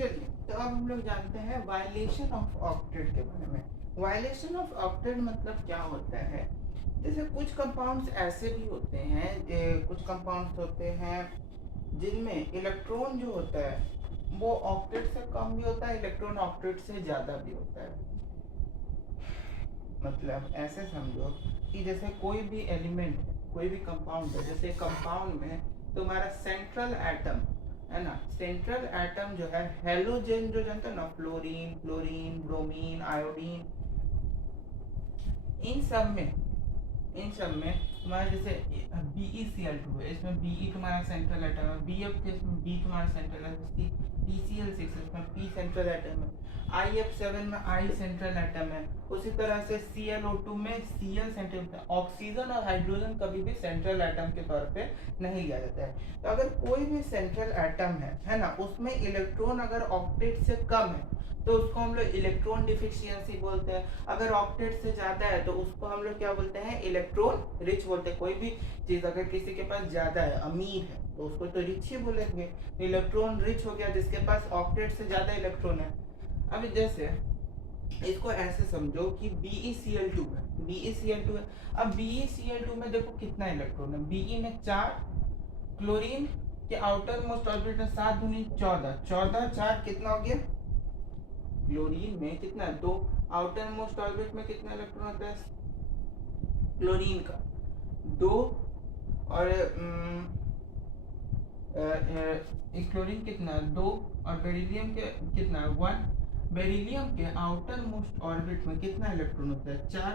चलिए, तो अब हम लोग जानते हैं वायलेशन ऑफ ऑक्टेट के बारे में। वायलेशन ऑफ ऑक्टेट मतलब क्या होता है? जैसे कुछ कंपाउंड्स ऐसे भी होते हैं, कुछ कंपाउंड्स होते हैं जिनमें इलेक्ट्रॉन जो होता है वो ऑक्टेट से कम भी होता है, इलेक्ट्रॉन ऑक्टेट से ज़्यादा भी होता है। मतलब ऐसे समझो कि जैसे कोई भी एलिमेंट है, कोई भी कंपाउंड है, जैसे कंपाउंड में तुम्हारा सेंट्रल एटम है ना, सेंट्रल एटम जो है हेलोजन जो जानते हो ना, फ्लोरीन, क्लोरीन, ब्रोमीन, आयोडीन, इन सब में तुम्हारा जैसे BeCl2 है, इसमें Be तुम्हारा सेंट्रल एटम है, BF के इसमें B तुम्हारा सेंट्रल है, PCl6 इसमें P सेंट्रल एटम है, IF7 में I सेंट्रल एटम है, उसी तरह से ClO2 में Cl सेंट्रल एटम। ऑक्सीजन और हाइड्रोजन कभी भी सेंट्रल एटम के तौर पे नहीं लिया जाता है। तो अगर कोई भी सेंट्रल एटम है ना, उसमें इलेक्ट्रॉन अगर ऑक्टेट से कम है तो उसको हम लोग इलेक्ट्रॉन डिफिशियंसी बोलते हैं। अगर ऑक्टेट से ज्यादा है तो उसको हम लोग क्या बोलते हैं, इलेक्ट्रॉन रिच बोलते हैं। कोई भी चीज अगर किसी के पास ज्यादा है, अमीर है, तो उसको तो रिच ही बोलेंगे। इलेक्ट्रॉन रिच हो गया जिसके पास ऑक्टेट से ज्यादा इलेक्ट्रॉन है। अभी जैसे इसको ऐसे समझो कि BeCl2 है, BeCl2 है। अब BeCl2 में देखो कितना इलेक्ट्रॉन है, Be में 4, क्लोरीन के आउटर मोस्ट ऑर्बिट में 7 दूनी 14, 14 4 कितना हो गया, क्लोरीन में कितना है 2, आउटर मोस्ट ऑर्बिट में कितना इलेक्ट्रॉन होता है क्लोरीन का 2, और क्लोरीन कितना है 2, और बेरिलियम के कितना है 1। बेरिलियम के आउटर मोस्ट ऑर्बिट में कितना इलेक्ट्रॉन होता है 4,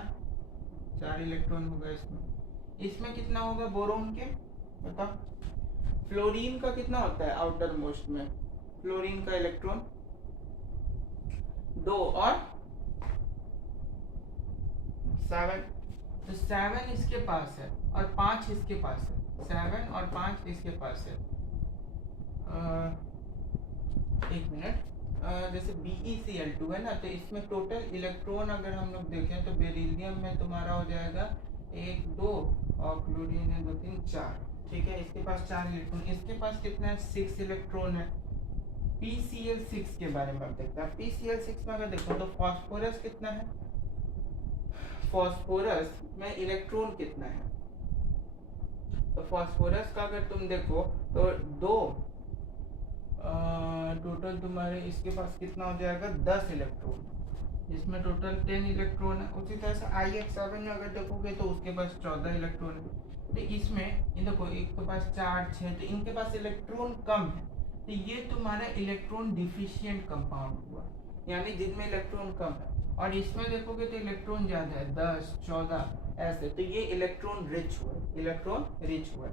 4 इलेक्ट्रॉन होगा इसमें। इसमें कितना होगा बोरोन के, बताओ। फ्लोरीन का कितना होता है आउटर मोस्ट में, फ्लोरीन का इलेक्ट्रॉन 2 और 7, तो 7 इसके पास है और 5 इसके पास है, 7 और 5 इसके पास है। एक मिनट, जैसे BeCl2 है ना, तो इसमें टोटल इलेक्ट्रॉन अगर हम लोग देखें तो बेरिलियम में तुम्हारा हो जाएगा 1 2, और क्लोरीन है 2 3 4, ठीक है। इसके पास 4 इलेक्ट्रॉन, इसके पास कितना है 6 इलेक्ट्रॉन है। PCl6 के बारे में अब देखते हैं। PCl6 में अगर देखो तो फास्फोरस कितना है, फास्फोरस में इलेक्ट्रॉन कितना है, तो फास्फोरस का अगर तुम देखो तो 2, टोटल तुम्हारे इसके पास कितना हो जाएगा 10 इलेक्ट्रॉन, जिसमें टोटल 10 इलेक्ट्रॉन है। उसी तरह से IF7 में अगर देखोगे तो उसके पास 14 इलेक्ट्रॉन है। तो इसमें ये देखो एक के पास 4 6, तो इनके पास इलेक्ट्रॉन कम है, तो ये तुम्हारा इलेक्ट्रॉन डिफिशिएंट कंपाउंड हुआ, यानी जिनमें इलेक्ट्रॉन कम है। और इसमें देखोगे तो इलेक्ट्रॉन ज्यादा है 10 14 ऐसे, तो ये इलेक्ट्रॉन रिच हुआ, इलेक्ट्रॉन रिच हुआ।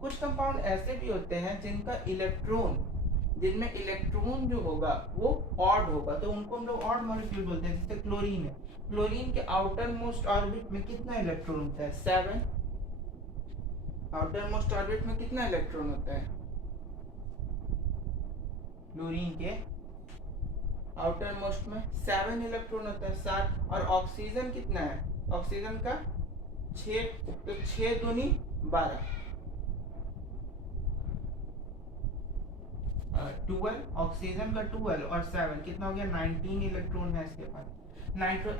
कुछ कंपाउंड ऐसे भी होते हैं जिनमें इलेक्ट्रॉन जो होगा वो ऑड होगा, तो उनको हम लोग ऑड मॉलिक्यूल बोलते हैं। जैसे क्लोरीन है, क्लोरीन के आउटर मोस्ट ऑर्बिट में कितना इलेक्ट्रॉन होता है 7, आउटर मोस्ट ऑर्बिट में कितना इलेक्ट्रॉन होता है क्लोरीन के आउटर मोस्ट में 7 इलेक्ट्रॉन होता है 7, और ऑक्सीजन कितना है, ऑक्सीजन का 6, तो 6 दूनी 12, 12, ऑक्सीजन का 12 और 7 कितना हो गया 19 इलेक्ट्रॉन है इसके पास।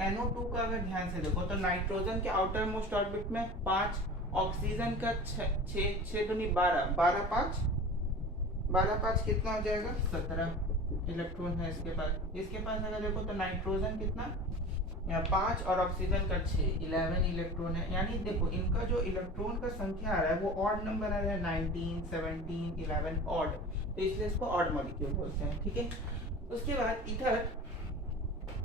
NO2 का अगर ध्यान से देखो तो नाइट्रोजन के आउटर मोस्ट ऑर्बिट में 5, ऑक्सीजन का 6 दूनी 12, 12 5, 12 5 कितना हो जाएगा 17 इलेक्ट्रॉन है इसके पास। इसके पास अगर देखो तो नाइट्रोजन कितना 5 और ऑक्सीजन का 6, 11 इलेक्ट्रॉन है। यानी देखो इनका जो इलेक्ट्रॉन का संख्या आ रहा है वो ऑड नंबर आ रहा है 19 17 11 ऑड, तो इसलिए इसको ऑड मॉलिक्यूल बोलते हैं, ठीक है। उसके बाद इधर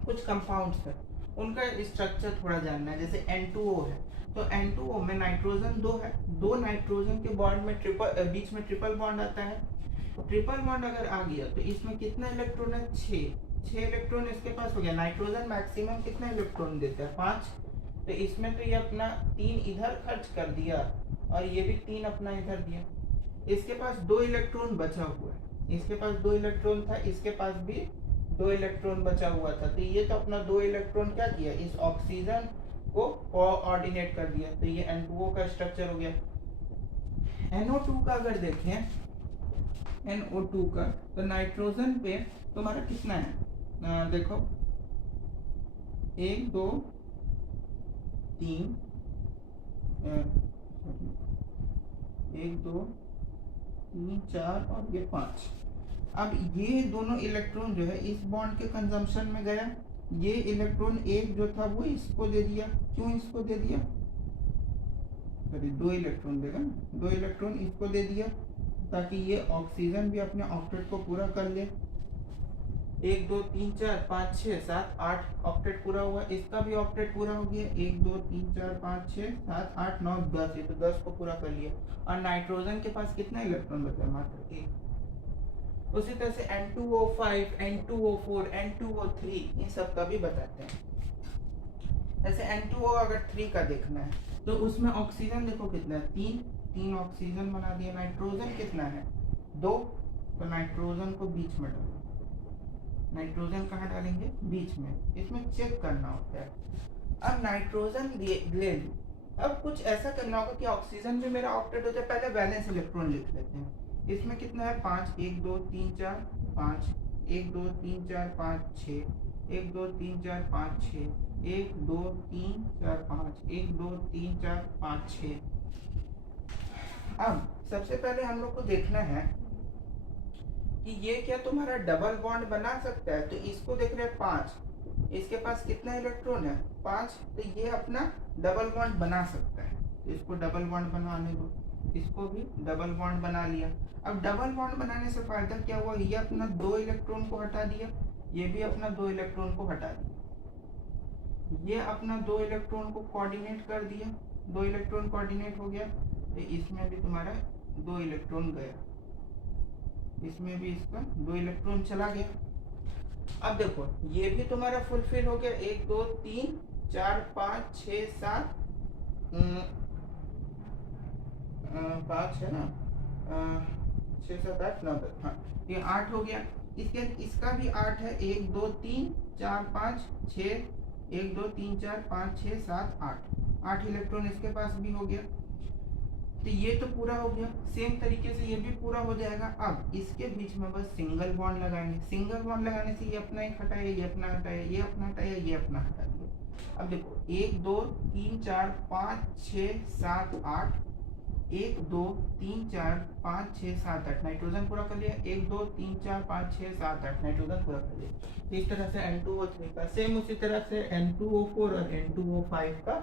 कुछ कंपाउंड्स है, उनका स्ट्रक्चर थोड़ा जानना है। जैसे N2O है, तो N2O में नाइट्रोजन 2 है, 2 नाइट्रोजन के बॉन्ड में बीच में ट्रिपल बॉन्ड आता है। ट्रिपल बॉन्ड अगर आ गया तो इसमें कितना इलेक्ट्रॉन है 6 इलेक्ट्रॉन इसके पास हो गया। नाइट्रोजन मैक्सिमम कितना इलेक्ट्रॉन देता है 5, तो इसमें तो ये अपना 3 इधर खर्च कर दिया और ये भी 3 अपना इधर दिया। इसके पास 2 इलेक्ट्रॉन बचा हुआ है, इसके पास 2 इलेक्ट्रॉन था, इसके पास भी 2 इलेक्ट्रॉन बचा हुआ था, तो ये तो अपना 2 इलेक्ट्रॉन क्या किया, इस ऑक्सीजन को कोऑर्डिनेट कर दिया, तो ये N2O का स्ट्रक्चर हो गया। NO2 का अगर देखें NO2 का, तो नाइट्रोजन पे तुम्हारा कितना है, देखो 1 2 3 1 2 3 4 और ये 5। अब ये दोनों इलेक्ट्रॉन जो है इस बॉन्ड के कंजम्पशन में गया, ये इलेक्ट्रॉन एक जो था वो इसको दे दिया। क्यों इसको दे दिया, सॉरी 2 इलेक्ट्रॉन देगा ना, 2 इलेक्ट्रॉन इसको दे दिया ताकि ये ऑक्सीजन भी अपने ऑक्टेट को पूरा कर ले। 1 2 3 4 5 6 7 8 ऑक्टेट पूरा हुआ, इसका भी ऑक्टेट पूरा हो गया। 1 2 3 4 5 6 7 8 9 10, ये तो 10 को पूरा कर लिया। और नाइट्रोजन के पास कितना इलेक्ट्रॉन बचा, मात्र 1। उसी तरह से N2O5, N2O4, N2O3 इन सब का भी बताते हैं। ऐसे N2O अगर 3 का देखना है तो उसमें ऑक्सीजन देखो कितना है, 3 ऑक्सीजन बना दिया। नाइट्रोजन कितना है, 2, तो नाइट्रोजन को बीच में डालो। नाइट्रोजन कहाँ डालेंगे, बीच में। इसमें चेक करना होता है। अब नाइट्रोजन ले ली, अब कुछ ऐसा करना होगा कि ऑक्सीजन भी मेरा ऑक्टेट हो जाए। पहले वैलेंस इलेक्ट्रॉन लिख लेते हैं। इसमें कितना है, 5 1 2 3 4 5 1 2 3 4 5 6 1 2 3 4 5 6 1 2 3 4 5 1 2 3 4 5 6। अब सबसे पहले हम लोग को देखना है कि ये क्या तुम्हारा डबल बॉन्ड बना सकता है। तो इसको देख रहे हैं 5, इसके पास कितना इलेक्ट्रॉन है, 5, तो ये अपना डबल बॉन्ड बना सकता है। तो इसको डबल बॉन्ड बनाने दो, इसको भी डबल बॉन्ड बना लिया। अब डबल बॉन्ड बनाने से फायदा क्या हुआ, ये अपना 2 इलेक्ट्रॉन को हटा दिया, ये भी अपना 2 इलेक्ट्रॉन को हटा दिया, ये अपना 2 इलेक्ट्रॉन को कोऑर्डिनेट कर दिया, 2 इलेक्ट्रॉन कोऑर्डिनेट हो गया। तो इसमें भी तुम्हारा 2 इलेक्ट्रॉन गया, इसमें भी इसका 2 इलेक्ट्रॉन चला गया। अब देखो ये भी तुम्हारा फुलफिल हो गया। 1 2 3 4 5 6 7 5 है ना, 6 7 8 9 10, हाँ ये 8 हो गया। इसका भी 8 है, 1 2 3 4 5 6 1 2 3 4 5 6 7 8 इलेक्ट्रॉन इसके पास भी हो गया। तो ये तो पूरा हो गया। सेम तरीके से ये भी पूरा हो जाएगा। अब इसके बीच में बस सिंगल बॉन्ड लगाएंगे। सिंगल बॉन्ड लगाने से ये अपना एक हटाया, ये अपना हटाया, ये अपना हटाया, ये अपना हटा दिया। अब देखो 1 2 3 4 5 6 7 8 1 2 3 4 5 6 7 8 नाइट्रोजन पूरा कर लिया। 1 2 3 4 5 6 7 8 नाइट्रोजन पूरा कर लिया। इस तरह से N2O3 का सेम उसी तरह से N2O4 और N2O5 का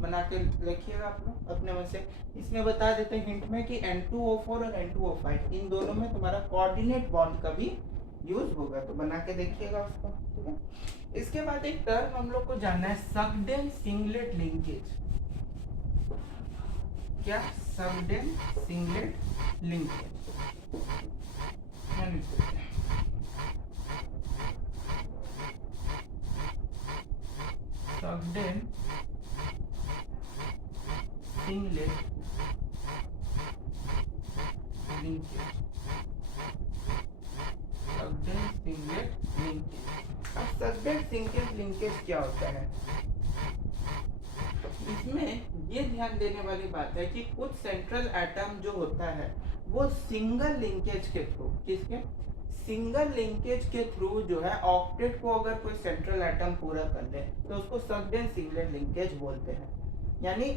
बना के लिखिएगा आप लोग अपने मन से। इसमें बता देते हैं हिंट में कि N2O4 और N2O5 इन दोनों में तुम्हारा कोऑर्डिनेट बॉन्ड का भी यूज होगा, तो बना के देखिएगा उसको, ठीक है। इसके बाद एक टर्म हम लोग को जानना है, सक्डेन सिंगलेट लिंकेज। क्या, सक्डेन सिंगलेट लिंकेज। सक्डेन सिंगलेट लिंकेज, सक्डेन सिंगलेट लिंकेज। अब सक्डेन सिंगलेट लिंकेज क्या होता है, इसमें ये ध्यान देने वाली बात है कि कुछ सेंट्रल एटम जो होता है वो सिंगल लिंकेज के थ्रू, किसके, सिंगल लिंकेज के थ्रू जो है ऑक्टेट को अगर कोई सेंट्रल एटम पूरा कर ले तो उसको सक्डेन सिंगलेट लिंकेज बोलते हैं। यानी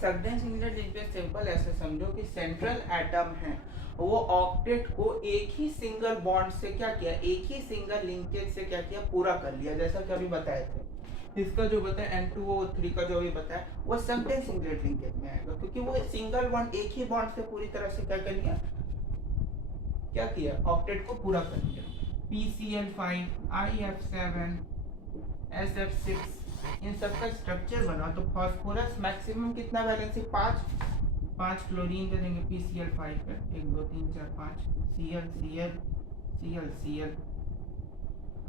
सक्डेन सिंगलेट लिंकेज सिंपल ऐसे समझो कि सेंट्रल एटम है वो ऑक्टेट को एक ही सिंगल बॉन्ड से क्या किया, एक ही सिंगल लिंकेज से क्या किया, पूरा कर लिया। जैसा कि अभी बताए थे, इसका जो बताया N2O3 का जो भी बताया वो सक्डेन सिंगलेट लिंकेज में आएगा, क्योंकि वो सिंगल बॉन्ड एक ही बॉन्ड से पूरी तरह से क्या कर लिया, क्या किया, ऑक्टेट को पूरा कर लिया। PCl5, IF7, SF6 इन सब का स्ट्रक्चर बना। तो फास्फोरस मैक्सिमम कितना वैलेंसी, 5 क्लोरीन दे देंगे PCl5 पे, 1 2 3 4 5 Cl Cl Cl Cl।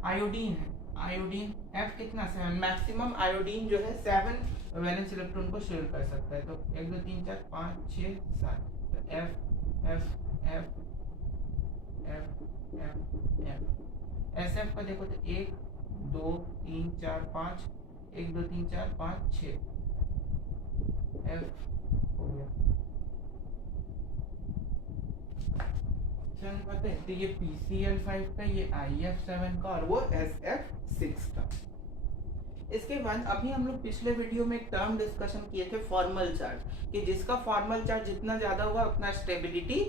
Iodine है, आयोडीन F कितना, 7, मैक्सिमम आयोडीन जो है 7 वैलेंस इलेक्ट्रॉन को शेयर कर सकता है। तो 1 2 3 4 5 6 7, तो F F F F F F। SF का देखो तो 1 2 3 4 5 1 2 3 4 5 6 F हो गया। चल पता है, तो ये PCl5 का, ये IF7 का, और वो SF6 का। इसके बाद अभी हम लोग पिछले वीडियो में एक टर्म डिस्कशन किए थे, फॉर्मल चार्ज, कि जिसका फॉर्मल चार्ज जितना ज्यादा होगा उतना स्टेबिलिटी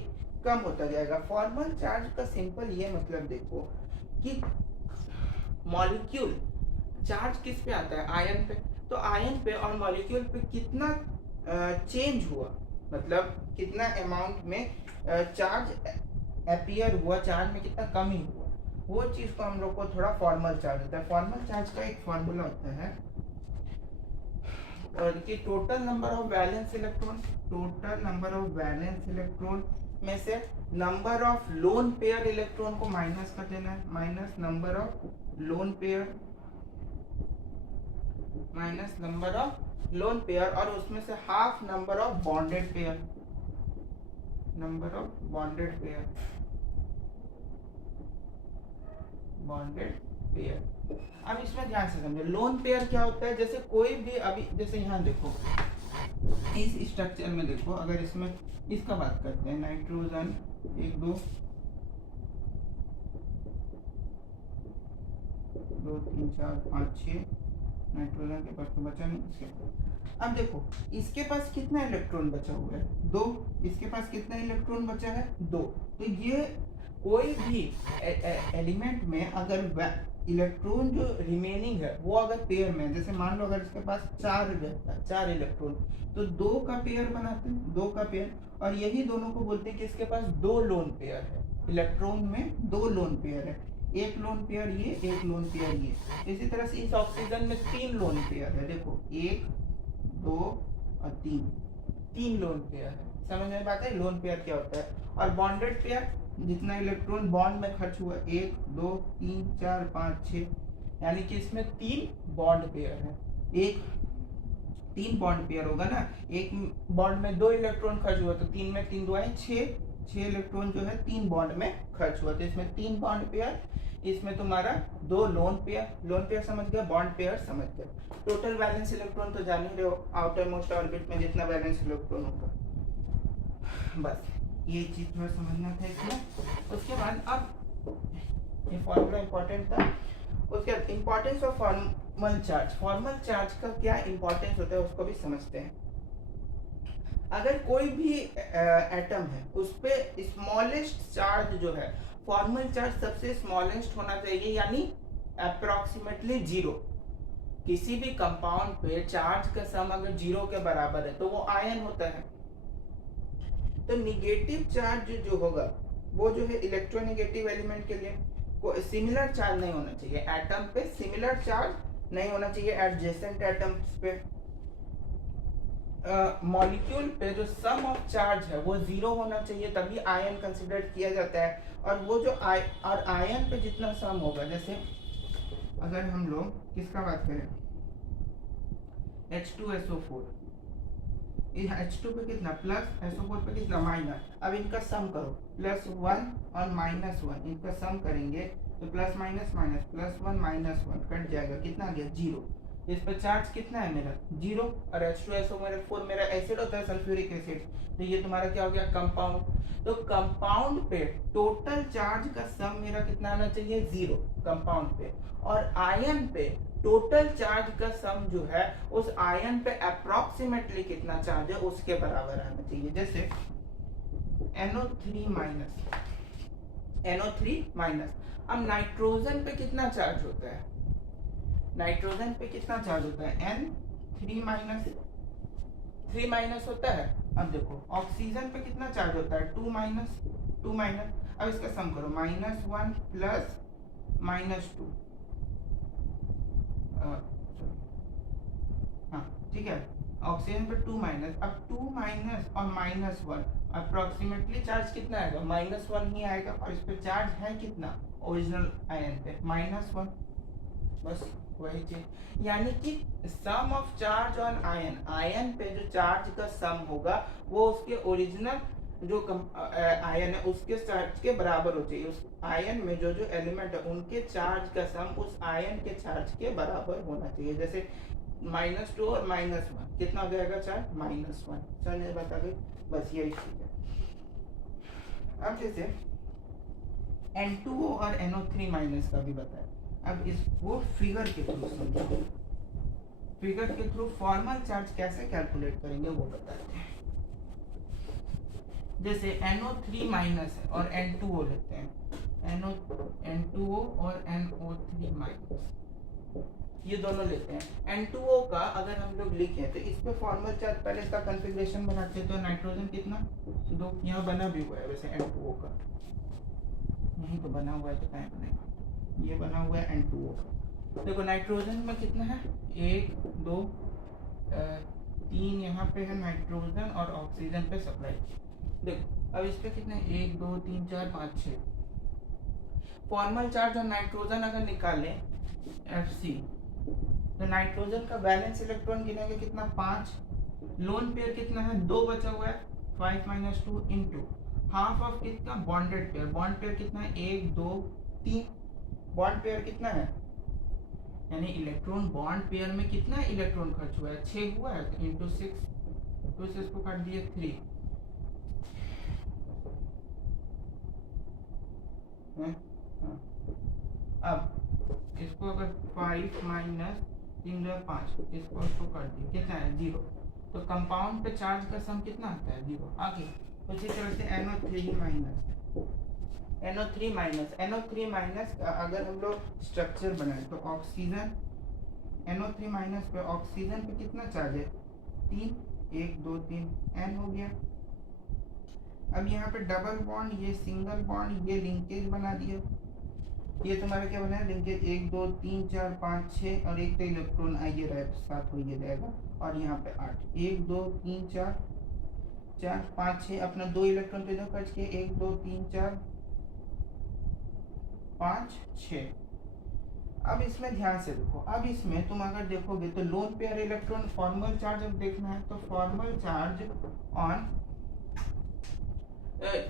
कम होता जाएगा। फॉर्मल चार्ज का सिंपल ये मतलब देखो कि मॉलिक्यूल चार्ज किस पे आता है, आयन पे, तो आयन पे और मॉलिक्यूल पे कितना चेंज हुआ, मतलब कितना अमाउंट में चार्ज अपीयर हुआ, चार्ज में कितना कमी हुआ, वो चीज को हम लोग को थोड़ा फॉर्मल चार्ज होता है। फॉर्मल चार्ज का एक फॉर्मूला होता है और कि total number of valence electron, total number of valence electron में से number of loan pair electron को माइनस कर देना है, minus number of lone pair, minus number of lone pair, और उसमें से half number of bonded pair, number of bonded pair, bonded pair. अब इसमें ध्यान से समझो, लोन पेयर क्या होता है, जैसे कोई भी, अभी जैसे यहाँ देखो इस स्ट्रक्चर में देखो, अगर इसमें इसका बात करते हैं, नाइट्रोजन 1 2 2 3 4 5 6, नाइट्रोजन के पास तो बचा नहीं इसके। अब देखो इसके पास कितना इलेक्ट्रॉन बचा हुआ है, 2, इसके पास कितना इलेक्ट्रॉन बचा है, 2। तो ये कोई भी एलिमेंट में अगर इलेक्ट्रॉन जो रिमेनिंग है वो अगर पेयर में, जैसे मान लो अगर इसके पास 4 रहता है, 4 इलेक्ट्रॉन, तो 2 का पेयर बनाते हैं, 2 का पेयर, और यही दोनों को बोलते हैं कि इसके पास 2 लोन पेयर है, इलेक्ट्रॉन में 2 लोन पेयर है, एक लोन पेयर ये, एक लोन पेयर ये। इसी तरह से इस ऑक्सीजन में 3 लोन पेयर है, देखो 1 2 और 3 लोन पेयर है। समझ में बात है लोन पेयर क्या होता है। और बॉन्डेड पेयर, जितना इलेक्ट्रॉन बॉन्ड में खर्च हुआ, 1 2 3 4 5 6, यानी कि इसमें 3 बॉन्ड पेयर है, एक 3 बॉन्ड पेयर होगा ना, एक बॉन्ड में 2 इलेक्ट्रॉन खर्च हुआ, तो 3 में 3 दुआएं 6 इलेक्ट्रॉन जो है 3 बॉन्ड में खर्च हुआ, तो इसमें 3 बॉन्ड पेयर, इसमें तुम्हारा 2 लोन पेयर समझ गया, बॉन्ड पेयर समझ गया। टोटल वैलेंस इलेक्ट्रॉन तो जान ही रहे हो, आउटर मोस्ट ऑर्बिट में जितना वैलेंस इलेक्ट्रॉन होगा, बस ये चीज थोड़ा समझना था इसमें। उसके बाद अब ये फॉर्मूला इंपॉर्टेंट था। उसके बाद importance of formal charge, formal charge का क्या इंपॉर्टेंस होता है उसको भी समझते हैं। अगर कोई भी एटम है उस पे स्मॉलेस्ट चार्ज जो है, फॉर्मल चार्ज सबसे स्मॉलेस्ट होना चाहिए, यानी अप्रोक्सीमेटली 0। किसी भी कंपाउंड पे चार्ज का सम अगर 0 के बराबर है तो वो आयन होता है। तो निगेटिव चार्ज जो होगा वो जो है इलेक्ट्रोनेगेटिव एलिमेंट के लिए सिमिलर चार्ज नहीं होना चाहिए, एटम पे सिमिलर चार्ज नहीं होना चाहिए, एडजेसेंट एटम्स पे। मॉलिक्यूल पे जो सम ऑफ चार्ज है वो 0 होना चाहिए, तभी आयन कंसिडर किया जाता है। और वो जो और आयन पे जितना सम होगा, जैसे अगर हम लोग किसका बात करें, H2SO4, इस H2 पे कितना प्लस, SO4 पे कितना माइनस। अब इनका सम करो, +1 और -1, इनका सम करेंगे तो प्लस माइनस माइनस, +1 -1 कट जाएगा, कितना आ गया 0। इस पर चार्ज कितना है मेरा 0, और H2SO4 मेरा एसिड होता है, सल्फ्यूरिक एसिड, तो ये तुम्हारा क्या हो गया कंपाउंड। तो कंपाउंड पे टोटल चार्ज का सम मेरा कितना आना चाहिए 0 कंपाउंड पे, और आयन पे टोटल चार्ज का सम जो है उस आयन पे अप्रोक्सीमेटली कितना चार्ज है उसके बराबर आना चाहिए। जैसे NO3 अब नाइट्रोजन पे कितना चार्ज होता है, नाइट्रोजन पे कितना चार्ज होता है N3 3 होता है। अब देखो ऑक्सीजन पे कितना चार्ज होता है 2 अब इसका सम करो, -1 प्लस -2, हाँ ठीक है, ऑक्सीजन पे 2 अब 2 और -1 अप्रोक्सीमेटली चार्ज कितना आएगा, -1 ही आएगा, और इस पे चार्ज है कितना ओरिजिनल आयन पे -1, बस वही चीज। यानी कि sum of charge on ion, ion पे जो चार्ज का सम होगा वो उसके ओरिजिनल जो आयन है उसके चार्ज के बराबर हो चाहिए। उस आयन में जो जो एलिमेंट है उनके चार्ज का सम उस आयन के चार्ज के बराबर होना चाहिए। जैसे -2 और -1 कितना हो जाएगा चार्ज -1, समझ में बात आ गई, बस यही चीज है। अब जैसे N2O और NO3 माइनस का भी बताया। अब इसको फिगर के थ्रू समझो, फिगर के थ्रू फॉर्मल चार्ज कैसे कैलकुलेट करेंगे वो बताते हैं। जैसे NO3 माइनस है और N2O लेते हैं, N2O और NO3 माइनस, ये दोनों लेते हैं। N2O का अगर हम लोग लिखें तो इस पे फॉर्मल चार्ज, पहले इसका कॉन्फ़िगरेशन बनाते हैं। तो नाइट्रोजन कितना, दो, यहाँ बना भी हुआ है वैसे N2O का, यहीं तो बना हुआ है, तो कहीं बनेगा, ये बना हुआ है N2O का। देखो नाइट्रोजन में कितना है, 1 2 3 यहाँ पे है नाइट्रोजन और ऑक्सीजन पे सप्लाई। देखो अब इस पे कितने, 1 2 3 4 5 6। फॉर्मल चार्ज और नाइट्रोजन अगर निकालें Fc, तो नाइट्रोजन का वैलेंस इलेक्ट्रॉन गिनेंगे कितना, 5। लोन पेयर कितना है, 2 बचा हुआ है, 5 - 2 इंटू हाफ ऑफ कितना, बॉन्डेड पेयर। बॉन्ड पेयर कितना है, 1 2 3। बॉन्ड पेयर कितना है, यानी इलेक्ट्रॉन बॉन्ड पेयर में कितना इलेक्ट्रॉन खर्च हुआ है, 6 हुआ है, तो इंटू 6, तो इसको काट दिए 3 है? हाँ। अब इसको अगर 5 माइनस 3 5, इसको कर दिए, कितना है, 0। तो कंपाउंड पे चार्ज का सम कितना आता है, 0। आगे उसी तरह से NO3 माइनस का अगर हम लोग स्ट्रक्चर बनाए तो ऑक्सीजन, NO3 माइनस पे ऑक्सीजन पे कितना चार्ज है, 3, 1 2 3, N हो गया। अब यहाँ पे डबल बॉन्ड, ये सिंगल बॉन्ड, ये लिंकेज बना दिया। ये तुम्हारा क्या बना है, लिंकेज 1 2 3 4 5 6, और एक तो इलेक्ट्रॉन आइए रहेगा, साथ हो ये जाएगा, और यहाँ पे 8, 1 2 3 4 4 5 6, अपना 2 इलेक्ट्रॉन पे जो खर्च किए, 1 2 3 4 5 6। अब इसमें ध्यान से देखो, अब इसमें तुम अगर देखोगे तो loan pair electron, formal charge अब देखना है, तो formal charge on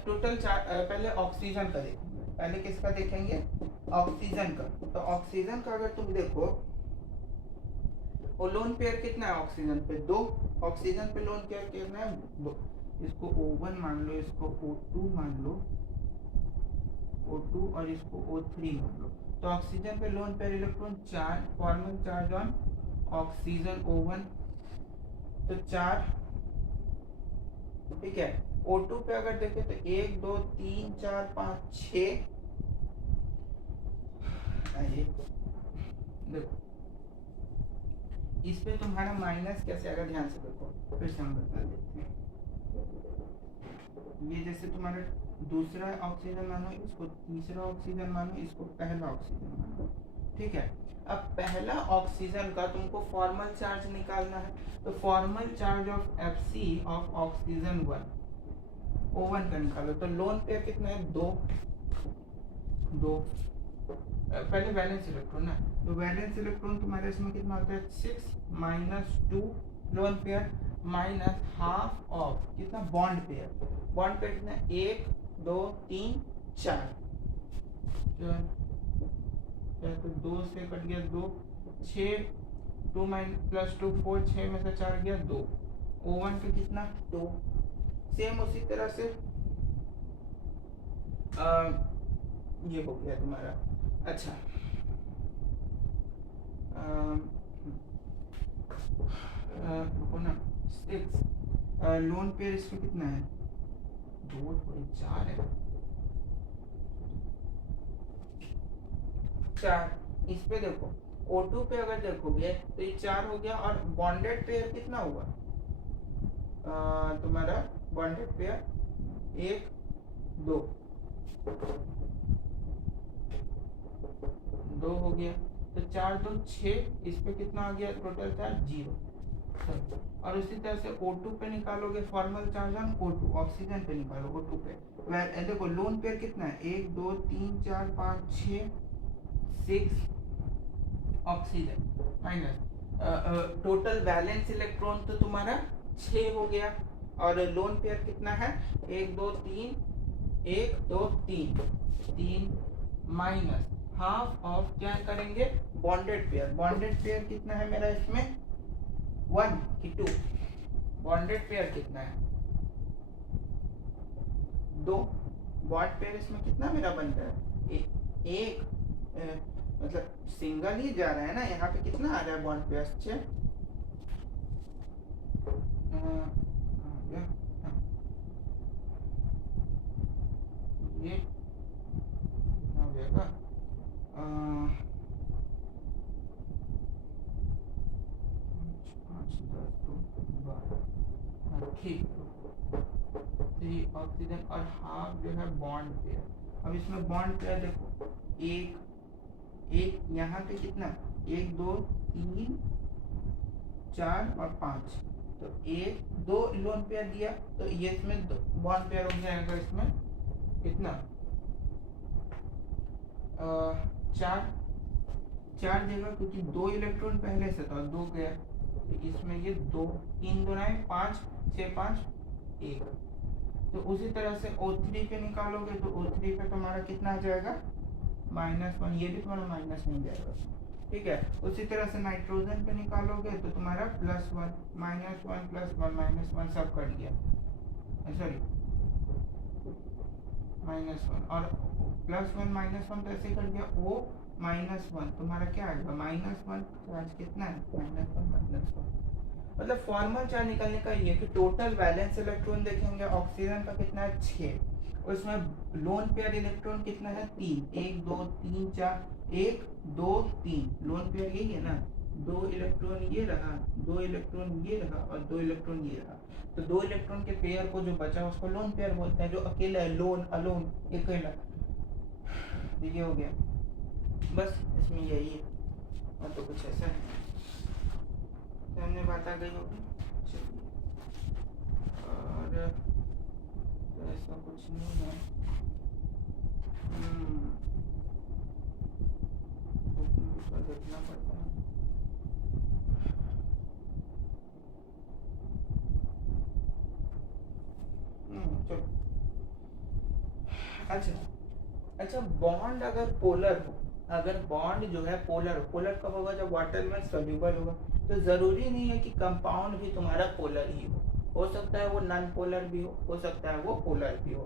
total charge, पहले ऑक्सीजन का देखेंगे, पहले किसका देखेंगे, ऑक्सीजन का। तो ऑक्सीजन का अगर तुम देखो, वो लोन पेयर कितना है ऑक्सीजन पे, 2। ऑक्सीजन पे लोन पेयर कितना है, 2। इसको O1 मान लो, इसको O2 मान लो, O2, और इसको O3 मान लो। तो ऑक्सीजन पे loan pair electron 4, formal charge on oxygen O1 तो 4, ठीक है। O2 पे अगर देखें तो 1 2 3 4 5 6, देखो इस पे तुम्हारा माइनस कैसे आएगा, ध्यान से देखो, फिर से हम बता देते हैं। ये जैसे तुम्हारा दूसरा ऑक्सीजन मानो, इसको तीसरा ऑक्सीजन मानो, इसको पहला ऑक्सीजन मानो, ठीक है। अब पहला ऑक्सीजन का तुमको फॉर्मल चार्ज निकालना है, तो formal charge of Fc of oxygen 1 O1 का निकालो। तो लोन पेयर कितना है, 2 2, पहले वैलेंस इलेक्ट्रॉन ना, तो वैलेंस इलेक्ट्रॉन तुम्हारे इसमें कितना होता है, 6 - 2 lone pair, minus half of कितना, बॉन्ड पेयर। बॉन्ड पेयर कितना, 1 2 3 4, तो 2 से कट गया 2, 6, 2 + 2 4, 6 में से 4 गया 2। O1 पे कितना, 2। सेम उसी तरह से ये हो गया तुम्हारा। अच्छा, ना 6, लोन पेयर इसमें कितना है, 2 थोड़ी 4 है, 4। इस पे देखो O2 पे अगर देखोगे तो ये 4 हो गया, और बॉन्डेड पेयर कितना हुआ, तुम्हारा बॉन्डेड पेयर 1 2 2 हो गया, तो 4 2 6, इस पे कितना आ गया टोटल चार्ज, 0। और उसी तरह से O2 पे निकालोगे formal charge on O2, oxygen पे निकालो O2 पे, देखो लोन पेयर कितना है, 1 2 3 4 5 6 6 oxygen, minus total valence electron तो तुम्हारा 6 हो गया, और लोन पेयर कितना है, 1 2 3 1 2 3 3, माइनस हाफ ऑफ क्या करेंगे, बॉन्डेड पेयर। बॉन्डेड पेयर कितना है मेरा इसमें, 1 की 2, बॉन्डेड पेयर कितना है, 2। बॉन्ड पेयर इसमें कितना मेरा बनता है, एक मतलब सिंगल ही जा रहा है ना, यहाँ पे कितना आ रहा है बॉन्ड पेयर्स 6, ये कितना हो जाएगा, 5 10 2 12, ठीक, 3 ऑक्सीजन और हाफ जो है बॉन्ड पेयर। अब इसमें बॉन्ड पेयर देखो, एक यहाँ पे कितना, 1 2 3 4 और 5, तो एक दो लोन पेयर दिया, तो ये इसमें बॉन्ड पेयर हो जाएगा, इसमें कितना, 4 देगा, क्योंकि 2 इलेक्ट्रॉन पहले से था, 2 गया, तो इसमें ये 2 3 गुना 5 6 5 1। तो उसी तरह से O3 पे निकालोगे तो O3 पे तुम्हारा कितना आ जाएगा, -1, ये भी तुम्हारा माइनस नहीं जाएगा, ठीक है। उसी तरह से नाइट्रोजन पे निकालोगे तो तुम्हारा +1 -1 +1 -1 सब कट गया, सॉरी -1 और +1 -1 तो ऐसे कट गया, O -1 तुम्हारा क्या आएगा, -1, चार्ज कितना है, -1 मतलब फॉर्मल चार्ज निकालने का ये कि टोटल वैलेंस इलेक्ट्रॉन देखेंगे, ऑक्सीजन का कितना है 6, उसमें लोन पेयर इलेक्ट्रॉन कितना है 3, 1 2 3 4 1 2 3, लोन पेयर यही है ना, 2 इलेक्ट्रॉन ये रहा, 2 इलेक्ट्रॉन ये रहा और 2 इलेक्ट्रॉन ये रहा, तो 2 इलेक्ट्रॉन के पेयर को जो बचा उसको लोन पेयर बोलते हैं, जो अकेला है लोन अलोन अकेला, ये हो गया, बस इसमें यही है, और तो कुछ ऐसा नहीं, सामने बात आ गई होगी, और तो ऐसा कुछ नहीं है, देखना पड़ता है, चलो अच्छा बॉन्ड अगर पोलर हो, अगर बॉन्ड जो है पोलर कब होगा, जब वाटर में सोल्यूबल होगा, तो जरूरी नहीं है कि कंपाउंड भी तुम्हारा पोलर ही हो सकता है वो नॉन पोलर भी हो सकता है वो पोलर भी हो।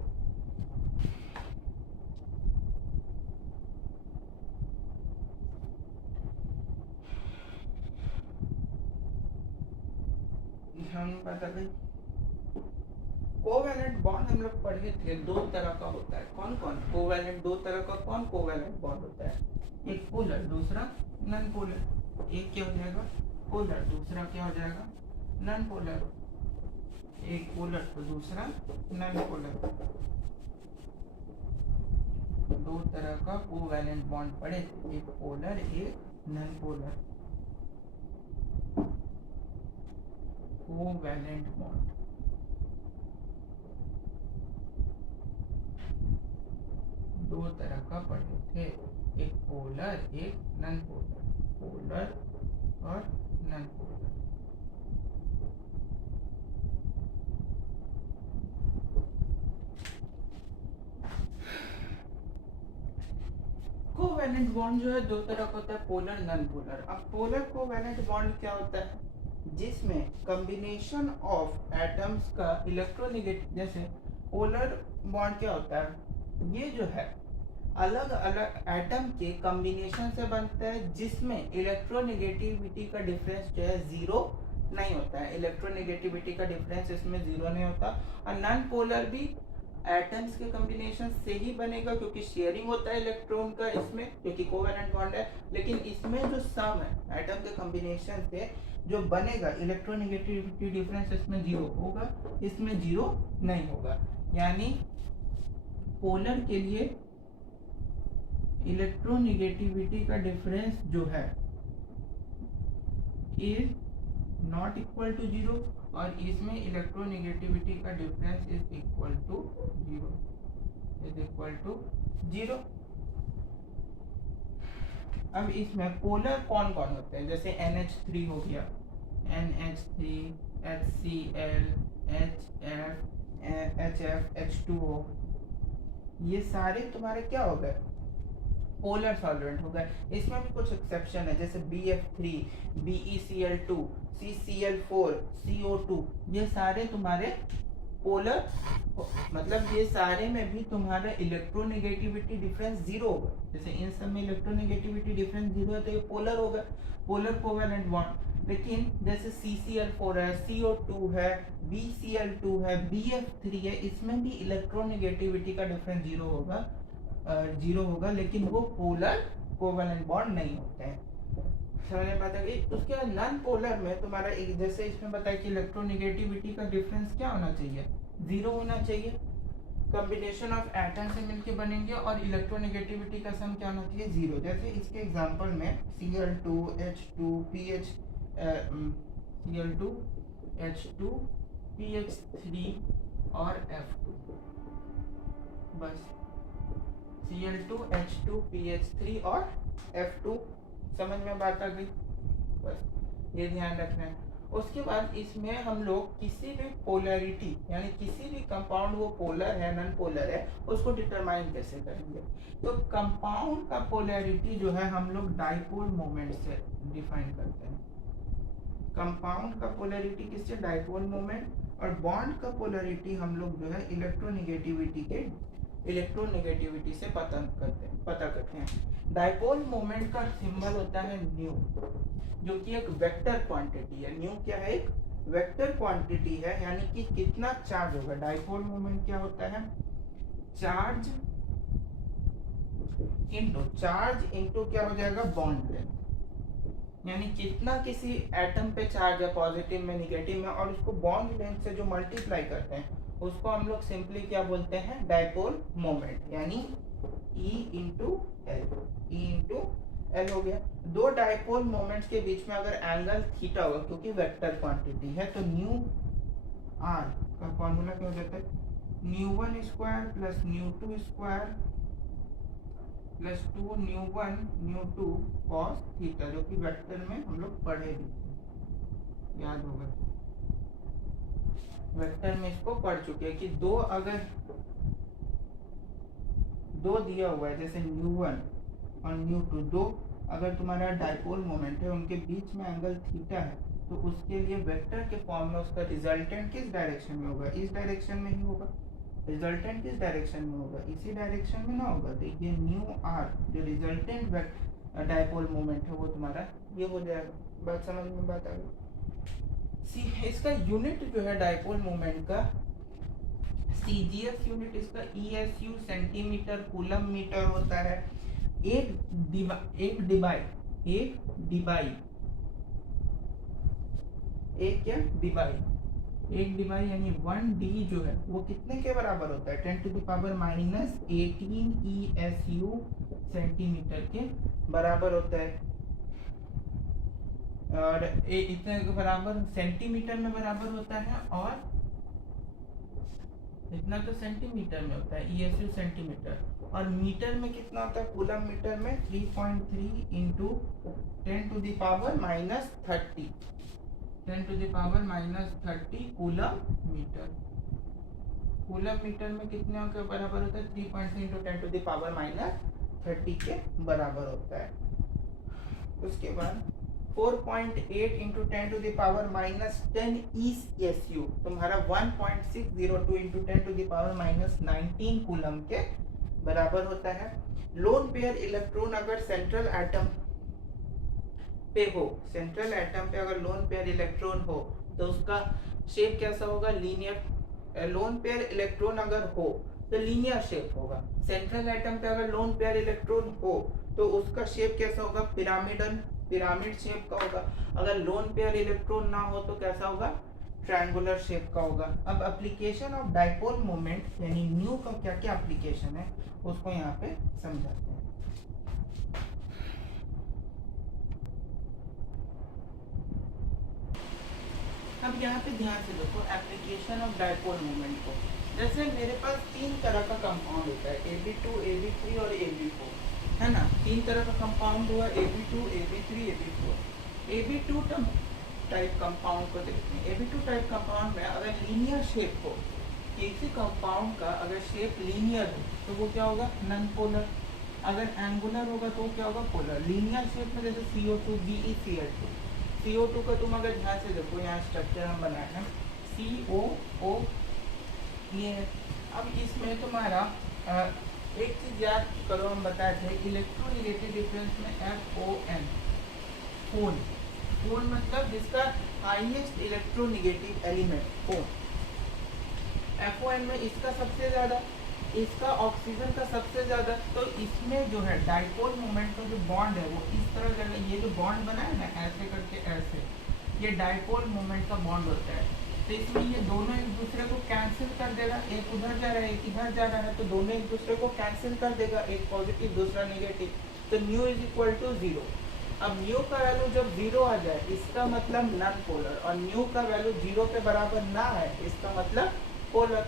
हम बता दें कोवैलेंट बॉन्ड हम लोग पढ़े थे, 2 तरह का होता है, कौन कोवैलेंट, 2 तरह का कौन कोवैलेंट बॉन्ड होता है, एक पोलर दूसरा नॉन पोलर, एक क्या हो जाएगा पोलर दूसरा क्या हो जाएगा नॉन पोलर, एक पोलर तो दूसरा नॉन पोलर, 2 तरह का कोवैलेंट बॉन्ड पढ़े थे, एक पोलर एक नॉन पोलर, कोवैलेंट बॉन्ड, दो तरह का पढ़े थे, एक पोलर एक नॉन पोलर, पोलर और नॉन पोलर। कोवैलेंट बॉन्ड जो है 2 तरह का होता है, पोलर नॉन पोलर। अब पोलर कोवैलेंट बॉन्ड क्या होता है, जिसमें कॉम्बिनेशन ऑफ एटम्स का इलेक्ट्रोनेगेटिव, जैसे पोलर बॉन्ड क्या होता है, ये जो है अलग अलग एटम के कॉम्बिनेशन से बनता है, जिसमें इलेक्ट्रोनेगेटिविटी का डिफरेंस जो है 0 नहीं होता है, इलेक्ट्रोनेगेटिविटी का डिफरेंस इसमें 0 नहीं होता। और नॉन पोलर भी एटम्स के कॉम्बिनेशन से ही बनेगा, क्योंकि शेयरिंग होता है इलेक्ट्रॉन का इसमें, क्योंकि कोवैलेंट बॉन्ड है, लेकिन इसमें जो सम है एटम के कॉम्बिनेशन से जो बनेगा, इलेक्ट्रोनेगेटिविटी डिफरेंस इसमें 0 होगा, इसमें 0 नहीं होगा, यानी पोलर के लिए इलेक्ट्रोनेगेटिविटी का डिफरेंस जो है इज नॉट इक्वल टू 0, और इसमें इलेक्ट्रोनेगेटिविटी का डिफरेंस इज इक्वल टू 0। अब इसमें पोलर कौन कौन होते हैं, जैसे NH3 हो गया, NH3 HCl HF HF H2O, ये सारे तुम्हारे क्या हो गए पोलर सॉल्वेंट हो गए। इसमें भी कुछ एक्सेप्शन है, जैसे BF3 BeCl2 CCl4 CO2, ये सारे तुम्हारे पोलर, मतलब ये सारे में भी तुम्हारा इलेक्ट्रोनेगेटिविटी डिफरेंस जीरो होगा। जैसे इन सब में इलेक्ट्रोनेगेटिविटी डिफरेंस जीरो है तो ये पोलर होगा, पोलर कोवेलेंट बॉन्ड। लेकिन जैसे CCl4 है, CO2 है, BCl2 है, BF3 है, इसमें भी इलेक्ट्रोनेगेटिविटी का डिफरेंस जीरो होगा, लेकिन वो पोलर कोवेलेंट बॉन्ड नहीं होते हैं। समझ में आता है। उसके बाद नॉन पोलर में तुम्हारा एक, जैसे इसमें बताया कि इलेक्ट्रोनेगेटिविटी का डिफरेंस क्या होना चाहिए, जीरो होना चाहिए। कॉम्बिनेशन ऑफ एटम से मिलके बनेंगे और इलेक्ट्रोनेगेटिविटी का सम क्या होना चाहिए, जीरो। जैसे इसके एग्जांपल में Cl2 H2 PH Cl2 H2 PH3 और F2, बस Cl2 H2 PH3 और F2। समझ में बात आ गई, बस ये ध्यान रखना है। उसके बाद इसमें हम लोग किसी भी पोलैरिटी, यानी किसी भी कंपाउंड वो पोलर है नॉन पोलर है, उसको डिटरमाइन कैसे करेंगे। तो कंपाउंड का पोलैरिटी जो है हम लोग डाइपोल मोमेंट से डिफाइन करते हैं। कंपाउंड का पोलैरिटी किससे, डाइपोल मोमेंट, और बॉन्ड का पोलैरिटी हम लोग जो है इलेक्ट्रोनेगेटिविटी से पता करते हैं। डाइपोल मोमेंट का सिंबल होता है न्यू, जो कि एक वेक्टर क्वांटिटी है। न्यू क्या है, एक वेक्टर क्वांटिटी है, यानी कि कितना चार्ज होगा। डाइपोल मोमेंट क्या होता है, चार्ज इनटू क्या हो जाएगा, बॉन्ड लेंथ, यानी कितना किसी एटम पे चार्ज है, पॉजिटिव में निगेटिव में, और उसको बॉन्ड लेंथ से जो मल्टीप्लाई करते हैं उसको हम लोग सिंपली क्या बोलते हैं, डाइपोल मोमेंट, यानी E इंटू एल हो गया। दो डाइपोल मोमेंट्स के बीच में अगर एंगल थीटा होगा, क्योंकि वेक्टर क्वांटिटी है, तो न्यू आर का फॉर्मूला क्या हो जाता है, न्यू1 स्क्वायर प्लस न्यू2 स्क्वायर प्लस 2 न्यू1 न्यू2 कॉस थीटा, जो कि वेक्टर में हम लोग पढ़े भी थे, याद होगा, वेक्टर में इसको पढ़ चुके हैं कि दो दिया हुआ है, जैसे न्यू1 और न्यू2, दो अगर तुम्हारा डाइपोल मोमेंट है, उनके बीच में एंगल थीटा है, तो उसके लिए वेक्टर के फॉर्म में उसका रिजल्टेंट किस डायरेक्शन में होगा, इस डायरेक्शन में ही होगा। रिजल्टेंट किस डायरेक्शन में होगा, इसी डायरेक्शन में ना होगा, तो ये न्यू आर जो रिजल्टेंट डाइपोल मोमेंट है वो तुम्हारा ये हो जाएगा। बात समझ में बात आ गई। इसका यूनिट जो है डाइपोल मोमेंट का, CGS यूनिट इसका ESU सेंटीमीटर कूलम मीटर होता है। एक डिबाई यानी 1D जो है वो कितने के बराबर होता है, 10 to the power -18 ESU centimetre के बराबर होता है। और इतने के बराबर सेंटीमीटर में बराबर होता है, और इतना तो सेंटीमीटर में होता है, ESU सेंटीमीटर, और मीटर में कितना होता है, कूलम मीटर में 3.3 into 10 to the power -30, 10 to the power -30 coulomb metre. Coulomb metre में कितने के बराबर होता है, 3.3 इंटू 10 टू द पावर -30 के बराबर होता है। उसके बाद 4.8 into 10 to the power -10 ESU तुम्हारा 1.602 into 10 to the power -19 coulomb के बराबर होता है। लोन पेयर इलेक्ट्रॉन अगर सेंट्रल एटम पे हो, सेंट्रल एटम पे अगर लोन पेयर इलेक्ट्रॉन हो तो उसका शेप कैसा होगा, लीनियर। लोन पेयर इलेक्ट्रॉन अगर हो तो लीनियर शेप होगा। सेंट्रल एटम पे अगर लोन पेयर इलेक्ट्रॉन हो तो उसका शेप कैसा होगा, पिरामिड शेप का होगा। अगर लोन पेयर इलेक्ट्रॉन ना हो तो कैसा होगा, ट्रायंगुलर शेप का होगा। अब एप्लीकेशन ऑफ डाइपोल मोमेंट यानी न्यू का क्या क्या एप्लीकेशन है उसको यहाँ पे समझाते हैं। अब यहाँ पे ध्यान से देखो एप्लीकेशन ऑफ डाइपोल मोमेंट को। जैसे मेरे पास तीन तरह का कंपाउंड होता है, AB2, AB3 और AB4, है ना। तीन तरह का कंपाउंड हुआ, AB2, AB3, AB4। AB2 type compound को देखते हैं। AB2 टाइप कंपाउंड में अगर लीनियर शेप हो, किसी कंपाउंड का अगर शेप लीनियर हो तो वो क्या होगा, नॉन पोलर। अगर एंगुलर होगा तो क्या होगा, पोलर। लीनियर शेप में जैसे CO2 BeCl2, CO2 का तुम अगर ध्यान से देखो, यहाँ स्ट्रक्चर हम बनाए हैं COO ये है। अब इसमें तुम्हारा एक चीज याद करो, हम बताए थे इलेक्ट्रोनेगेटिव डिफरेंस में FON, फोन, फोन मतलब जिसका highest electronegative element phone, FON में इसका सबसे ज्यादा, इसका ऑक्सीजन का सबसे ज्यादा। तो इसमें जो है डाइपोल मोमेंट का जो बॉन्ड है वो इस तरह का, ये जो बॉन्ड बना है ना ऐसे करके ऐसे, ये डाइपोल मोमेंट का बॉन्ड होता है। तो इसमें ये दोनों एक दूसरे को कैंसिल कर देगा, एक उधर जा रहा है एक इधर जा रहा है, तो दोनों एक दूसरे को कैंसिल कर देगा, एक पॉजिटिव दूसरा नेगेटिव। तो न्यू इज इक्वल टू 0। अब न्यू का वैल्यू जब 0 आ जाए इसका मतलब नॉन पोलर, और न्यू का वैल्यू 0 के बराबर ना है इसका मतलब पोलर।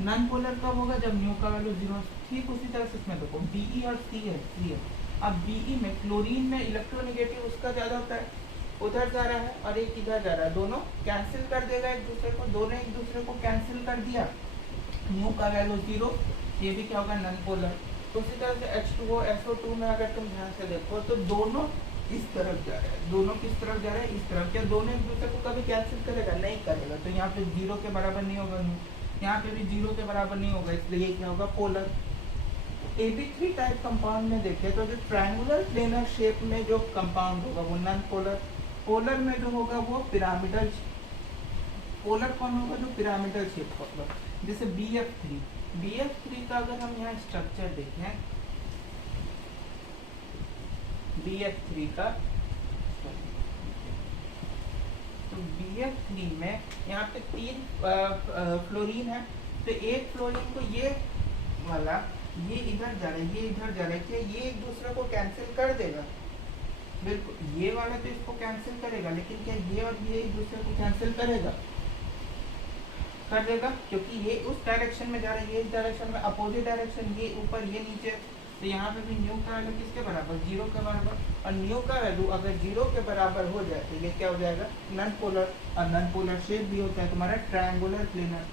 नॉन पोलर कब होगा? जब न्यू का वैल्यू 0। ठीक उसी तरह से इसमें देखो Be और C है। अब Be में क्लोरीन में इलेक्ट्रोनेगेटिव उसका ज्यादा होता है, उधर जा रहा है और एक इधर जा रहा है, दोनों कैंसिल कर देगा एक दूसरे को, दोनों एक दूसरे को कैंसिल कर दिया, न्यू का वैल्यू 0, ये भी क्या होगा? Non polar. तो उसी तरह से H2O SO2 में अगर तुम ध्यान से देखो तो दोनों इस तरफ जा रहे हैं, दोनों किस तरफ जा रहे हैं? इस तरफ। क्या दोनों एक दूसरे को कभी कैंसिल करेगा? नहीं करेगा। तो यहाँ पे 0 के बराबर नहीं होगा न्यू, यहाँ पे भी 0 के बराबर नहीं होगा, इसलिए ये क्या होगा? पोलर। AB3 टाइप कंपाउंड में देखें तो जो ट्रायंगुलर प्लेनर शेप में जो कंपाउंड होगा वो नॉन पोलर। पोलर में जो होगा वो पिरामिडल। पोलर कौन होगा? जो पिरामिडल शेप होगा, जैसे BF3 का अगर हम यहाँ स्ट्रक्चर देखें, BF3 का, तो BF3 में यहाँ पे 3 फ्लोरीन है, तो एक फ्लोरीन को ये वाला, ये इधर जा रहा है, ये इधर जा रहा है, क्या ये एक दूसरे को कैंसिल कर देगा? बिल्कुल, ये वाला तो इसको कैंसिल करेगा, लेकिन क्या ये और ये एक दूसरे को कैंसिल करेगा? कर देगा, क्योंकि ये उस डायरेक्शन में जा रहा है, ये इस डायरेक्शन में, अपोजिट डायरेक्शन, ये ऊपर ये नीचे। तो यहाँ पे भी न्यू का वैल्यू किसके बराबर? 0 के बराबर। और न्यू का वैल्यू अगर 0 के बराबर हो जाए तो ये क्या हो जाएगा? Non polar. और नॉन पोलर शेप भी होता है तुम्हारा ट्रायंगुलर प्लेनर।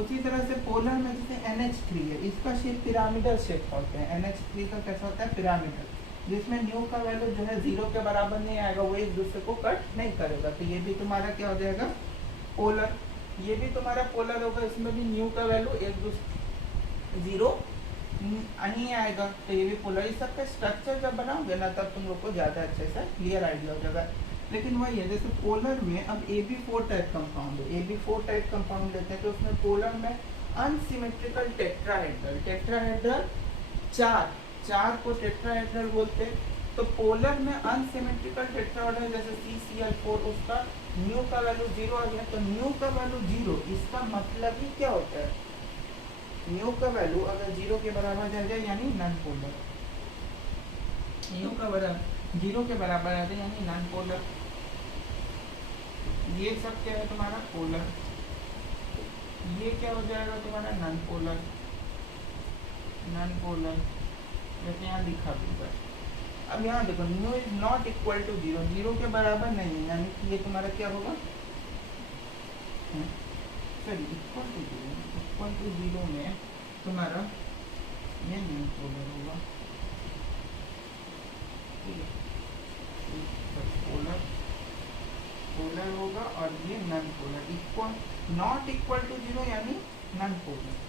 उसी तरह से पोलर में जैसे NH3 है, इसका शेप पिरामिडल शेप होते हैं। NH3 का कैसा होता है? पिरामिडल, जिसमें न्यू का वैल्यू जो है 0 के बराबर नहीं आएगा, वो एक दूसरे को कट नहीं करेगा। तो ये भी तुम्हारा क्या हो जाएगा? पोलर। ये भी तुम्हारा पोलर होगा, इसमें भी न्यू का वैल्यू एक दूसरे 0 नहीं आएगा, तो ये भी पोलर। इस सबका स्ट्रक्चर जब बनाओगे ना तब तुम लोग को ज़्यादा अच्छे से क्लियर आइडिया हो जाएगा। लेकिन वही है, जैसे पोलर में अब AB4 टाइप कंपाउंड है, AB4 टाइप कंपाउंड लेते हैं तो उसमें पोलर में अनसिमेट्रिकल टेट्राहेड्रल चार को टेट्राहेड्रल बोलते हैं। तो पोलर में अनसिमेट्रिकल टेट्राहेड्रल जैसे CCl4, उसका न्यू का वैल्यू 0 आ गया। तो न्यू का वैल्यू 0, इसका मतलब ही क्या होता है? न्यू का वैल्यू अगर 0 के बराबर जा जाए यानी नॉन पोलर। न्यू का बराबर 0 के बराबर आ जाए यानी नॉन पोलर। ये सब क्या है तुम्हारा? पोलर। ये क्या हो जाएगा तुम्हारा? Non polar. जैसे यहाँ लिखा भी। अब यहाँ देखो mu is not equal to 0, 0 के बराबर नहीं है, यानी कि ये तुम्हारा क्या होगा? सॉरी, इक्वल टू 0 में तुम्हारा ये नॉन पोलर होगा। पोलर होगा और ये non polar. Equal not equal to 0 यानी नॉन पोलर।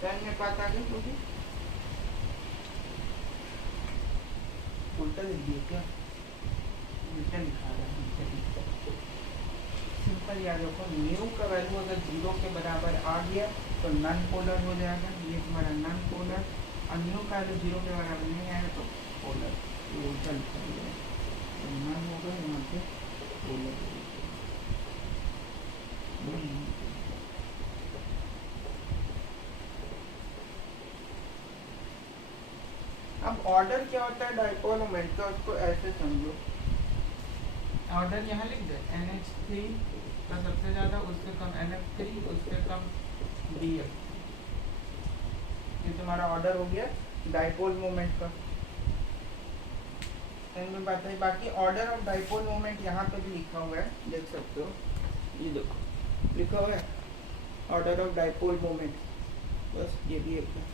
में बात आ गई क्योंकि उल्टा लिख दिया क्या? उल्टा लिखा रहा है। सिंपल याद रखो, न्यू का वैल्यू अगर 0 के बराबर आ गया तो नॉन पोलर हो जाएगा, ये तुम्हारा नॉन पोलर। और न्यू का वैल्यू 0 के बराबर नहीं आएगा तो पोलर। ये उल्टा लिखा गया है, तो नॉन होगा यहाँ पे पोलर। अब ऑर्डर क्या होता है डाइपोल मोमेंट का, उसको ऐसे समझो। ऑर्डर यहाँ लिख दे, NH3 का सबसे ज्यादा, उससे कम NF3, उससे कम BF। ये तुम्हारा ऑर्डर हो गया डाइपोल मोमेंट का। में बात है, बाकी ऑर्डर ऑफ डाइपोल मोमेंट यहाँ पे भी लिखा हुआ है, देख सकते हो। ये देखो लिखा हुआ है ऑर्डर ऑफ डाइपोल मोमेंट, बस ये भी एक है।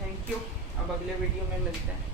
Thank you. अब अगले वीडियो में मिलते हैं।